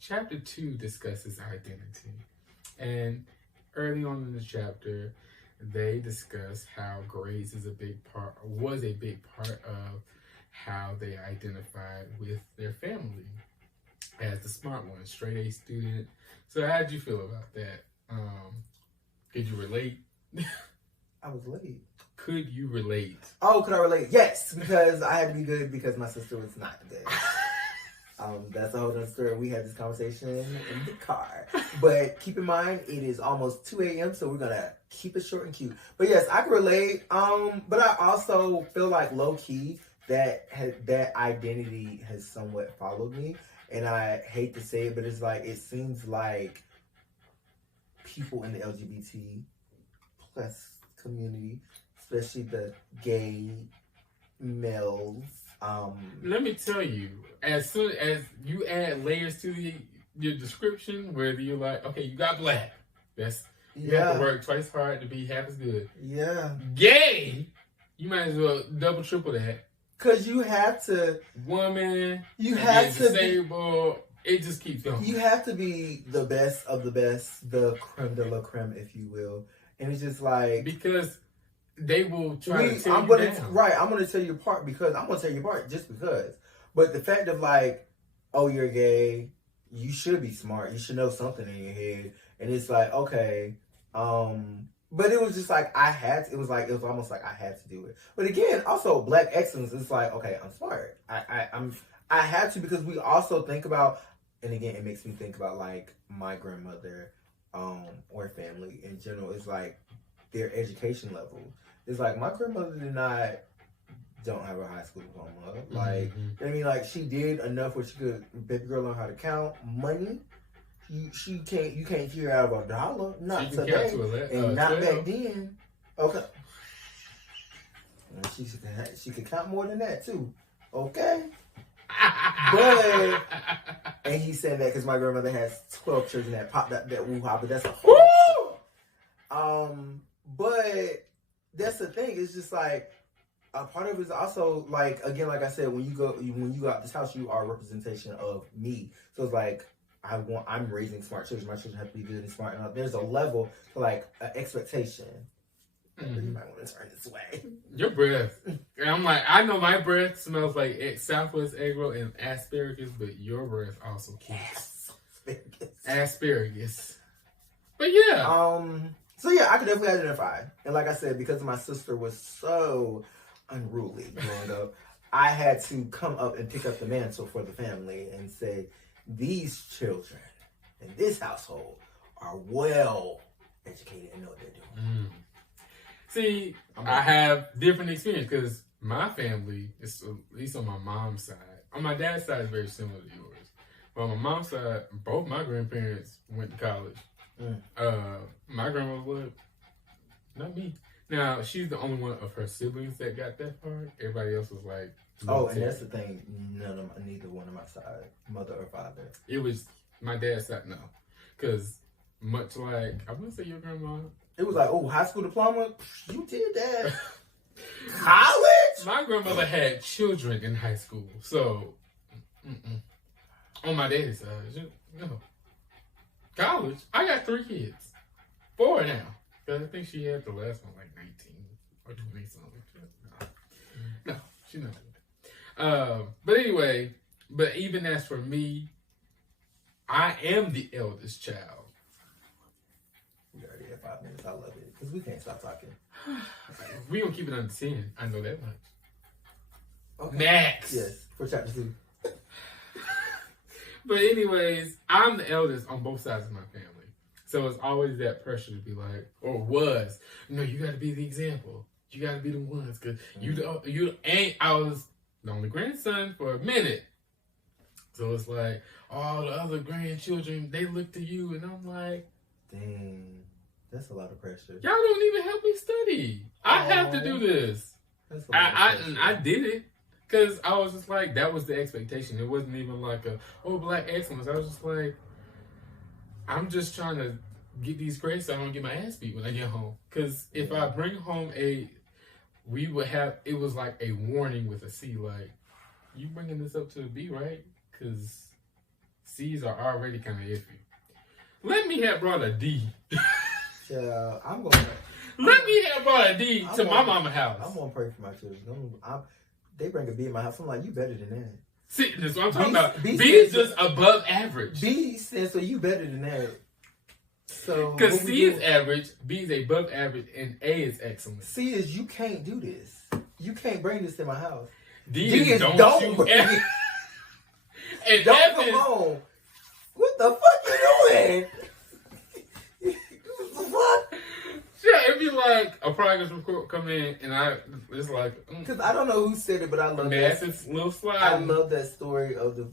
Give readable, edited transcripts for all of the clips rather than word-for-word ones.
chapter 2 discusses identity. And early on in the chapter, they discuss how grades was a big part of how they identified with their family as the smart one, straight A student. So how did you feel about that? Could you relate? I was late. Could you relate? Oh, could I relate? Yes, because I had to be good because my sister was not good. That's a whole other story. We had this conversation in the car. But keep in mind, it is almost 2 a.m., so we're going to keep it short and cute. But yes, I can relate. But I also feel like low-key that identity has somewhat followed me. And I hate to say it, but it's like, it seems like people in the LGBT plus community, especially the gay males. Let me tell you, as soon as you add layers to your description, whether you're like, okay, you got black, you have to work twice hard to be half as good. Yeah. Gay, you might as well double, triple that. Cause you have to, woman, you have to disabled. It just keeps going. You have to be the best of the best, the creme de la creme, if you will. And it's just like, because they will try to tear you down. Right, I'm going to tell you apart because I'm going to tell you apart just because. But the fact of like, oh, you're gay, you should be smart. You should know something in your head. And it's like, okay, but it was just like it was almost like I had to do it. But again, also black excellence, it's like, okay, I'm smart. I had to, because we also think about, and again, it makes me think about like my grandmother, or family in general. It's like their education level. It's like my grandmother don't have a high school diploma. Like, I mean, like she did enough where she could, baby girl, learn how to count money. You can't hear out of a dollar. Not today, and not 12. Back then. Okay. And she could count more than that too. Okay. But, and he said that because my grandmother has 12 children that popped up that woo-ha, but that's a whole but that's the thing, it's just like a part of it is also like, again, like I said, when you go out this house, you are a representation of me. So it's like I'm raising smart children. My children have to be good and smart, and there's a level to like an expectation. You might want to turn this way. Your breath. I'm like, I know my breath smells like Southwest egg roll and asparagus, but your breath also kicks. Asparagus. But yeah. So yeah, I could definitely identify. And like I said, because my sister was so unruly growing up, I had to come up and pick up the mantle for the family and say, these children in this household are well educated and know what they're doing. See, I have different experience because my family, is, at least on my mom's side, on my dad's side is very similar to yours. But on my mom's side, both my grandparents went to college. My grandma would, not me. Now, she's the only one of her siblings that got that far. Everybody else was like, and that's the thing. Neither one of my side, mother or father. It was my dad's side, no. Because much like, I wouldn't say your grandma. It was like, oh, high school diploma? You did that. College? My grandmother had children in high school. So, on my daddy's side, no. College? I got 3 kids. 4 now. Because I think she had the last one like 19 or 20 something. No, she's not doing that. But anyway, but even as for me, I am the eldest child. We already had 5 minutes. I love it. Because we can't stop talking. We gonna keep it under 10. I know that much. Okay. Max. Yes, for chapter 2. But anyways, I'm the eldest on both sides of my family. So it's always that pressure to be like, or was, no, you got to be the example. You got to be the ones. Because you ain't, I was the only grandson for a minute. So it's like, all the other grandchildren, they look to you. And I'm like, dang, that's a lot of pressure. Y'all don't even help me study. I have to do this. That's a lot of pressure. I did it. Because I was just like, that was the expectation. It wasn't even like black excellence. I was just like, I'm just trying to get these grades so I don't get my ass beat when I get home. Because if I bring home it was like a warning with a C, like, you bringing this up to a B, right? Because C's are already kind of iffy. Let me have brought a D. Yeah, Let me have brought a D to my mama's house. I'm gonna pray for my children. They bring a B in my house. I'm like, you better than that. See, that's what I'm talking about. B is just above average. B stands for you better than that. So because C is average, B is above average, and A is excellent. C is you can't do this. You can't bring this in my house. D is don't bring it. And don't F come is, home. What the fuck you doing? What the fuck? Yeah, it'd be like a progress report come in, and it's like because I don't know who said it, but I love massive little slide. I love that story of the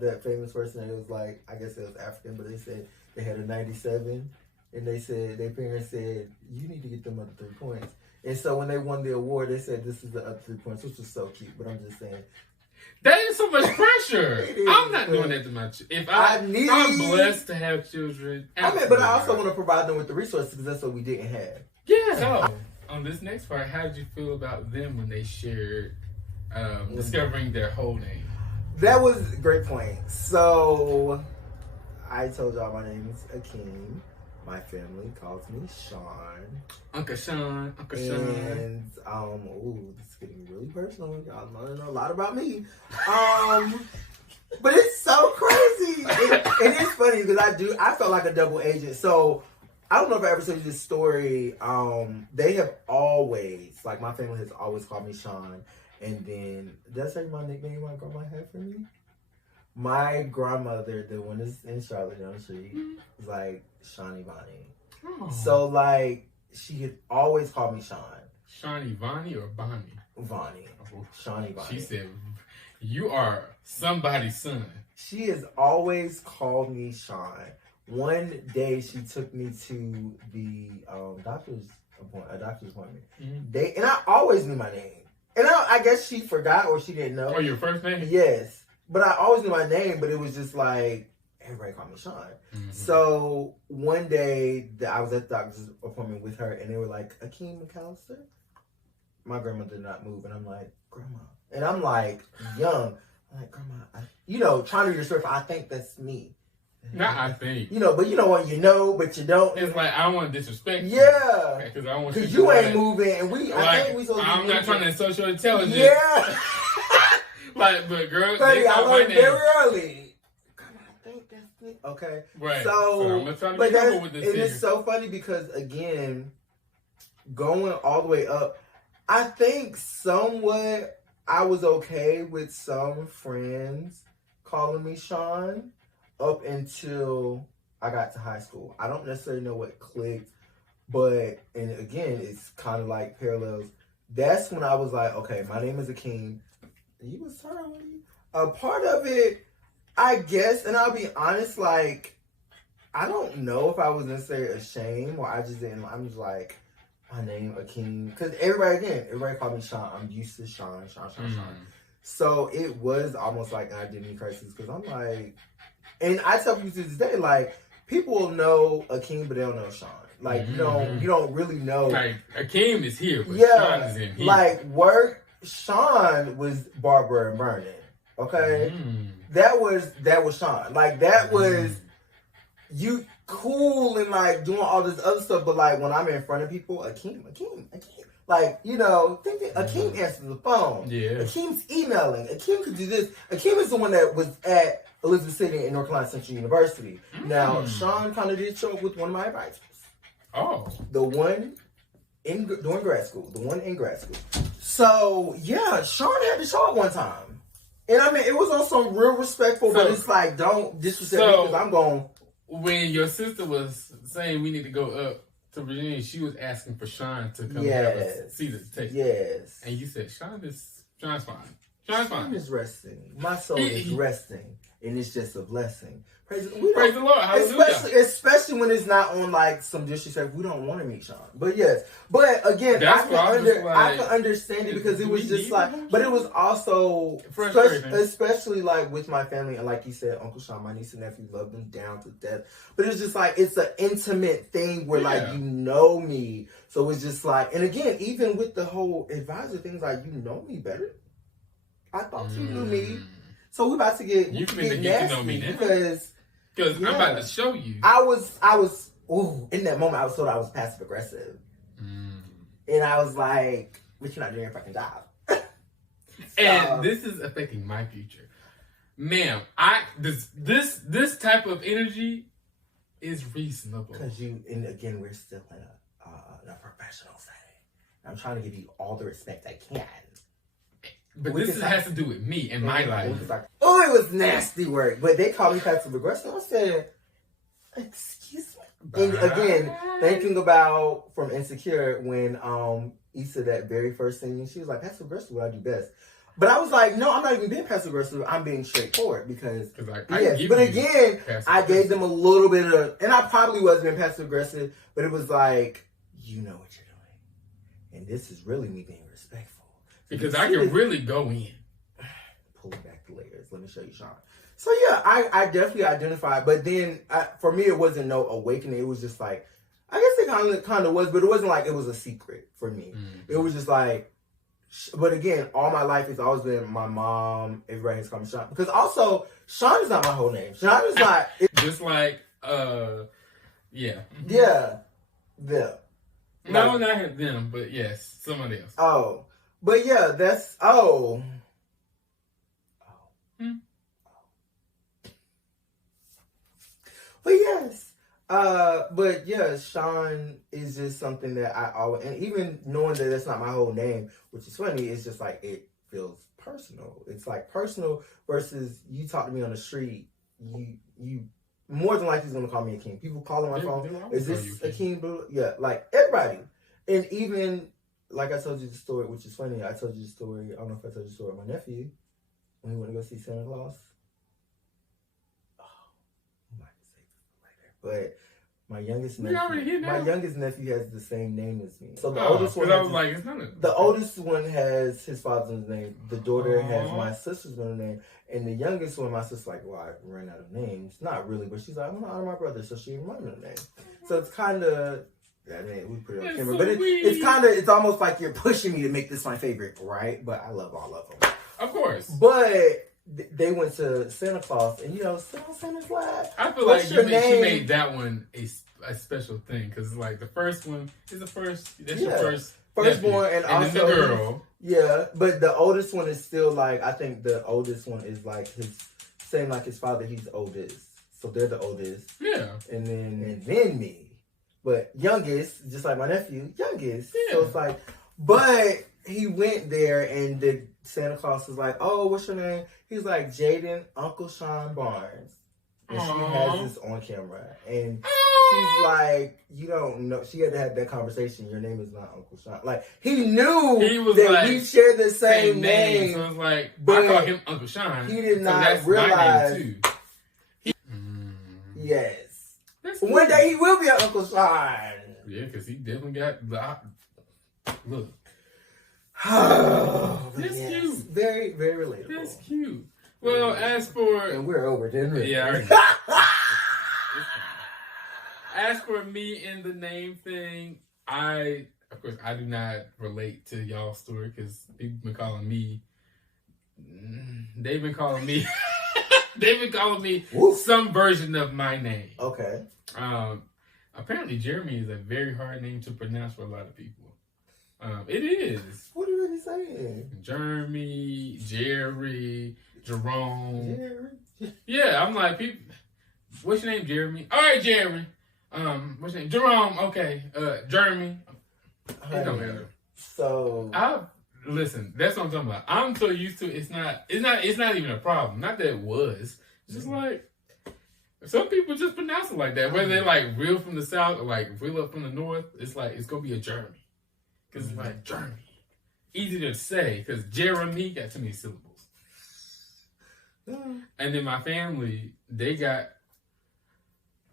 that famous person that was like, I guess it was African, but they said they had a 97, and they said their parents said you need to get them other 3 points, and so when they won the award, they said this is the other 3 points, which was so cute. But I'm just saying. That is so much pressure. I'm not doing that to my children. I'm blessed to have children. But I also want to provide them with the resources because that's what we didn't have. Yeah. So, on this next part, how did you feel about them when they shared discovering their whole name? That was a great point. So, I told y'all my name is Akeem. My family calls me Sean. Uncle Sean. And, this is getting really personal. Y'all know a lot about me. But it's so crazy. And it's funny because I felt like a double agent. So, I don't know if I ever told you this story. They have always, like my family has always called me Sean. And then, did I say my nickname my grandma had for me? My grandmother, the one that's in Charlotte down the street, was like Shawnee Bonnie. Oh. So like she had always called me Sean. Shawnee Bonnie or Bonnie? Bonnie. Oh. Shawnee Bonnie. She said, "You are somebody's son." She has always called me Sean. One day she took me to the doctor's appointment. Mm-hmm. And I always knew my name. And I guess she forgot or she didn't know. Oh, your first name? Yes. But I always knew my name, but it was just like, everybody called me Sean. Mm-hmm. So one day I was at the doctor's appointment with her and they were like, Akeem McAllister? My grandma did not move. And I'm like, Grandma. And I'm like, young. I'm like, Grandma, trying to be respectful. I think that's me. I think. But you know what? But you don't. It's like, I don't want to disrespect you. Yeah. Because you ain't moving. And I think we supposed to be I'm not trying to insult your intelligence. Yeah. But girl, I learned very early. God, I think that's it. Okay. Right. So I'm trying to be humble with this. And it's so funny because, again, going all the way up, I think somewhat I was okay with some friends calling me Sean up until I got to high school. I don't necessarily know what clicked, but, and again, it's kind of like parallels. That's when I was like, okay, my name is Akeem. You was telling a part of it, I guess, and I'll be honest, like, I don't know if I was necessarily ashamed or I just didn't. I'm just like, my name, Akeem, because everybody called me Sean. I'm used to Sean. So it was almost like an identity crisis because I'm like, and I tell people to this day, like, people will know Akeem, but they don't know Sean. Like, you don't really know. Like, Akeem is here, but Sean is in here. Like, Sean was Barbara and Vernon. Okay? That was Sean. Like, that was you cool and like doing all this other stuff, but like when I'm in front of people, Akeem. Like, Akeem answers the phone. Yeah. Akeem's emailing. Akeem could do this. Akeem is the one that was at Elizabeth City in North Carolina Central University. Now, Sean kind of did show up with one of my advisors. Oh. The one in grad school. So, yeah, Sean had to show up one time. And I mean, it was on some real respectful, but it's like, don't disrespect me because I'm going. When your sister was saying we need to go up to Virginia, she was asking for Sean to come have us see the tape. Yes. And you said, Sean's fine. Sean is resting. My soul is resting. And it's just a blessing. Praise the Lord. Hallelujah. Especially when it's not on like some disrespect. We don't want to meet Sean. But yes. But again, I can understand it because it was just like, but it was also, especially like with my family. And like you said, Uncle Sean, my niece and nephew, love them down to death. But it's just like, it's an intimate thing where like, you know me. So it's just like, and again, even with the whole advisor things, like, you know me better. I thought you knew me. So we about to get you finna nasty get to know me now. because I'm about to show you. I was in that moment I was told I was passive aggressive. And I was like, but you're not doing your fucking job. And this is affecting my future. Ma'am, this type of energy is reasonable. Because and again, we're still in a professional setting. I'm trying to give you all the respect I can. But this has to do with me and my life. Like, oh, it was nasty work. But they called me passive aggressive. I said, excuse me. And again, thinking about from Insecure when Issa, that very first thing, she was like, passive aggressive, what I do best. But I was like, no, I'm not even being passive aggressive. I'm being straightforward because but again, I gave them a little bit of, and I probably was being passive aggressive, but it was like, you know what you're doing, and this is really me being respectful. So because I can really go in. Pulling back the layers. Let me show you, Sean. So yeah, I definitely identified, but then for me, it wasn't no awakening. It was just like, I guess it kind of was, but it wasn't like it was a secret for me. Mm-hmm. It was just like. But again, all my life it's always been my mom. Everybody has called me Sean because also Sean is not my whole name. Sean is not just like yeah. No, not them, but yes, somebody else. Oh, but yeah, that's But yes. But yeah, Sean is just something that I always, and even knowing that that's not my whole name, which is funny, it's just like it feels personal. It's like personal versus you talk to me on the street, you more than likely is gonna call me Akeem. People call on my phone, is this Akeem? Yeah, like everybody, and even like I told you the story, which is funny. I told you the story. I don't know if I told you the story of my nephew when he went to go see Santa Claus. But my youngest nephew has the same name as me. So the oldest one, the oldest one has his father's name. The daughter has my sister's middle name, and the youngest one, my sister's like, well, I ran out of names. Not really, but she's like, I'm gonna honor my brother, so she didn't my middle name. So it's kind of. I mean, we put it on camera, but it's almost like you're pushing me to make this my favorite, right? But I love all of them, of course. But they went to Santa Claus, and Santa's like, I feel like she made that one a special thing because like the first one is the first. That's your firstborn, and also then the girl. Yeah, but the oldest one is still like I think the oldest one is like same like his father. He's the oldest, so they're the oldest. Yeah, and then me. But youngest, just like my nephew, youngest. Yeah. So it's like, but he went there and the Santa Claus was like, oh, what's your name? He's like, Jaden, Uncle Sean Barnes. And she has this on camera. And she's like, you don't know. She had to have that conversation. Your name is not Uncle Sean. Like, he knew that like, we share the same name. So it's like, but I call him Uncle Sean. He did not realize. Yes. One day he will be an Uncle Sean. Yeah, because he definitely got look. That's cute. Very, very relatable. That's cute. Well, as for and we're over, didn't we? Yeah. As for me and the name thing, of course I do not relate to y'all's story because people been calling me. They've been calling me. They've been calling me some version of my name. Okay. Apparently, Jeremy is a very hard name to pronounce for a lot of people. It is. What are you really saying? Jeremy, Jerry, Jerome. Jerry? Yeah, I'm like, people, what's your name, Jeremy? All right, Jeremy. What's your name? Jerome. Okay. Jeremy. It don't matter. So listen. That's what I'm talking about. I'm so used to it. It's not even a problem. Not that it was. It's just like some people just pronounce it like that. Whether they're like real from the south or like real up from the north, it's like it's gonna be a Jeremy. Because it's like Jeremy. Easy to say because Jeremy got too many syllables. And then my family, they got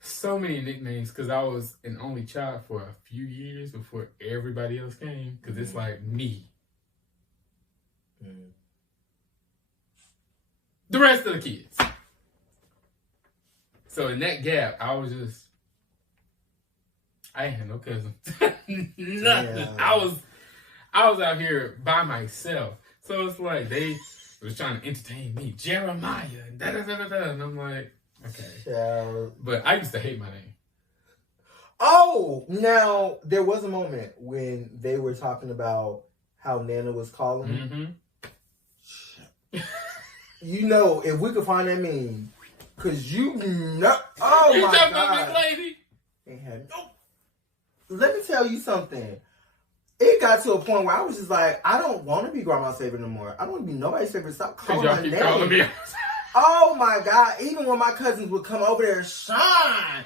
so many nicknames because I was an only child for a few years before everybody else came. Because it's like me. The rest of the kids. So in that gap, I ain't had no cousins. Nothing. Yeah. I was out here by myself. So it's like was trying to entertain me. Jeremiah, da-da-da-da-da. And I'm like, okay. Child. But I used to hate my name. Oh, now, there was a moment when they were talking about how Nana was calling. Mm-hmm. You know, if we could find that meme, because you know, oh you my talking God. about this lady? No. Let me tell you something. It got to a point where I was just like, I don't want to be grandma's favorite no more. I don't want to be nobody's favorite. Stop calling my name. Calling me. Oh my God. Even when my cousins would come over there, Sean.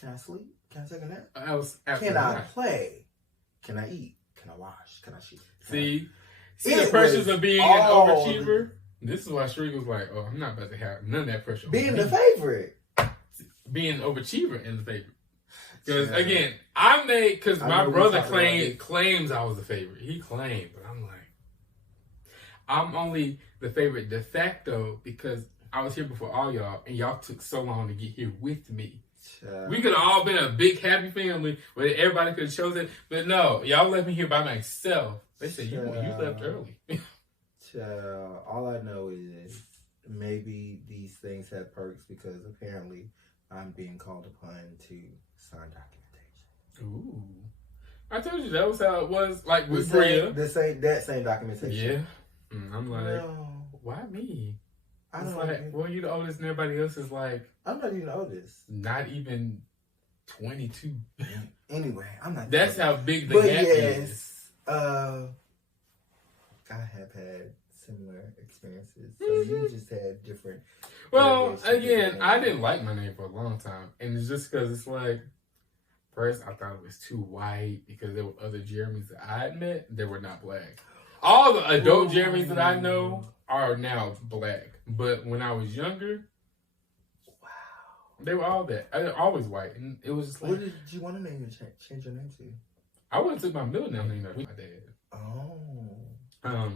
Can I sleep? Can I take a nap? Can I play? Can I eat? Can I wash? Can I shoot? See the pressures of being an overachiever? This is why Shree was like, oh, I'm not about to have none of that pressure. Being the favorite. Being an overachiever in the favorite. Because, again, because my brother claims I was the favorite. He claimed, but I'm like, I'm only the favorite de facto because I was here before all y'all, and y'all took so long to get here with me. We could have all been a big happy family where everybody could have chosen, but no, y'all left me here by myself. They said you left early. All I know is maybe these things have perks because apparently I'm being called upon to sign documentation. Ooh. I told you that was how it was, like with Bria. That same documentation. Yeah. I'm like, no. Why me? I don't like, well, you the oldest and everybody else is like... I'm not even the oldest. Not even 22. Anyway, I'm not... That's how big the gap is. I have had similar experiences. So you just had different... Well, again, I didn't like my name for a long time. And it's just because it's like... First, I thought it was too white because there were other Jeremys that I had met. They were not black. All the adult Jeremys that I know are now black. But when I was younger, wow, they were all that. I was always white, and it was just like. What did you want to name your change your name to? I would have took my middle name with my dad. Oh.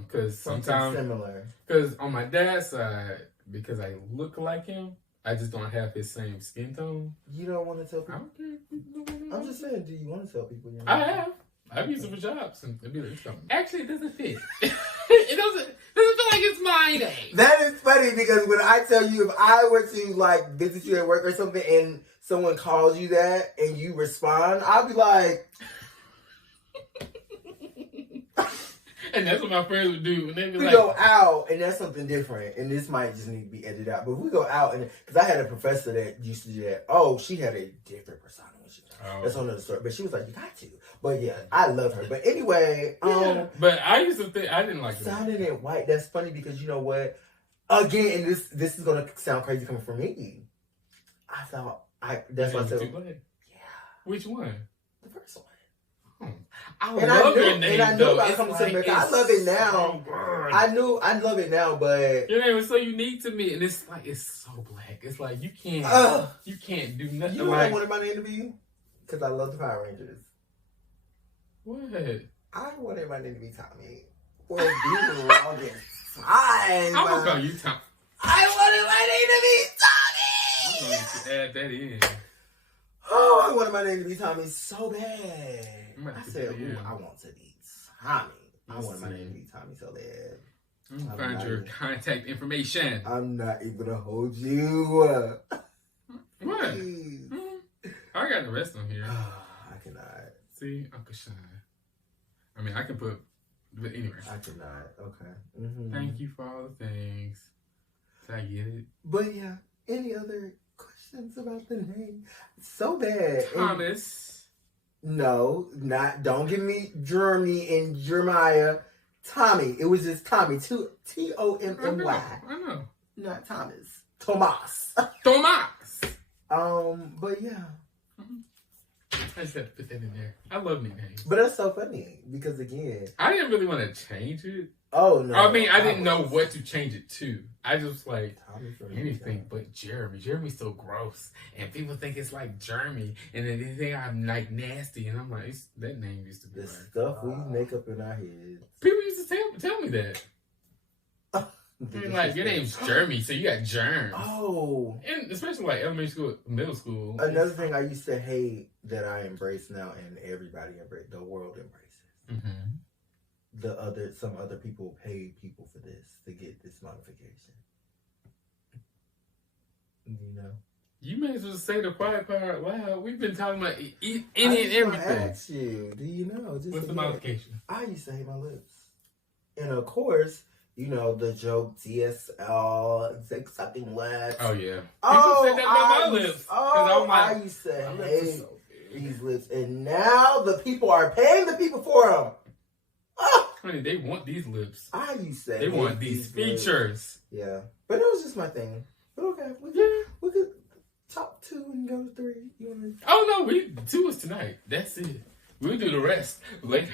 Because sometimes similar. Because on my dad's side, because I look like him, I just don't have his same skin tone. You don't want to tell people. I don't care. I'm just saying, do you want to tell people your name? I have. I've used it for jobs, and it'd be like, actually, it doesn't fit. It doesn't feel like it's my name. That is funny because when I tell you, if I were to like visit you at work or something, and someone calls you that, and you respond, I'll be like. And that's what my friends would do. When they be we like, go out, and that's something different. And this might just need to be edited out. But if we go out, and because I had a professor that used to do that. Oh, she had a different persona. That's another story. But she was like, you got to. But yeah, I love her. But anyway, but I used to think I didn't like it. Sounding it white. That's funny because you know what? Again, and this is gonna sound crazy coming from me. I thought that's what I said. Yeah. Which one? The first one. I love your name. And I knew about coming to America. I love it now. I love it now, but your name is so unique to me, and it's like it's so black. It's like you can't do nothing. You know what I wanted my name to be? Because I love the Power Rangers. What? I wanted my name to be Tommy. For the longest time. I'm gonna call you Tommy. I wanted my name to be Tommy. I'm going to add that in. Oh, I wanted my name to be Tommy so bad. I said, I want to be Tommy. I wanted my name to be Tommy so bad. Find your contact information. I'm not even gonna hold you. What? I got the rest on here. I cannot. See, Uncle Sean. I mean, I can put, but anyway. I cannot. Okay. Mm-hmm. Thank you for all the things. Did I get it? But yeah, any other questions about the name? So bad. Thomas. No, not. Don't give me Jeremy and Jeremiah. Tommy. It was just Tommy. Tommy. I know. Not Thomas. Tomas. Tomas. But yeah. I just had to put that in there. I love nicknames. But that's so funny because again, I didn't really want to change it. Oh no! I mean, I didn't know what to change it to. I just like anything but Jeremy. Jeremy's so gross, and people think it's like Jeremy, and then they think I'm like nasty, and I'm like, that name used to be the stuff we make up in our heads. People used to tell me that. Like, your name's Jeremy, so you got germs. Oh. And especially like elementary school, middle school. Another thing I used to hate that I embrace now and everybody embraces, the world embraces. some other people pay people for this to get this modification. You know. You may as well say the quiet part out loud. We've been talking about any and I everything. ask you, do you know? What's the modification? I used to hate my lips. And of course, you know, the joke DSL, sucking lips. Oh, yeah. Oh, People say that about my lips. I used to hate these lips. And now the people are paying the people for them. Oh. Honey, they want these lips. I used to They want these features. Lips. Yeah. But it was just my thing. But okay, we could top 2 and go to 3. You want to? Oh, no, 2 is tonight. That's it. We'll do the rest later.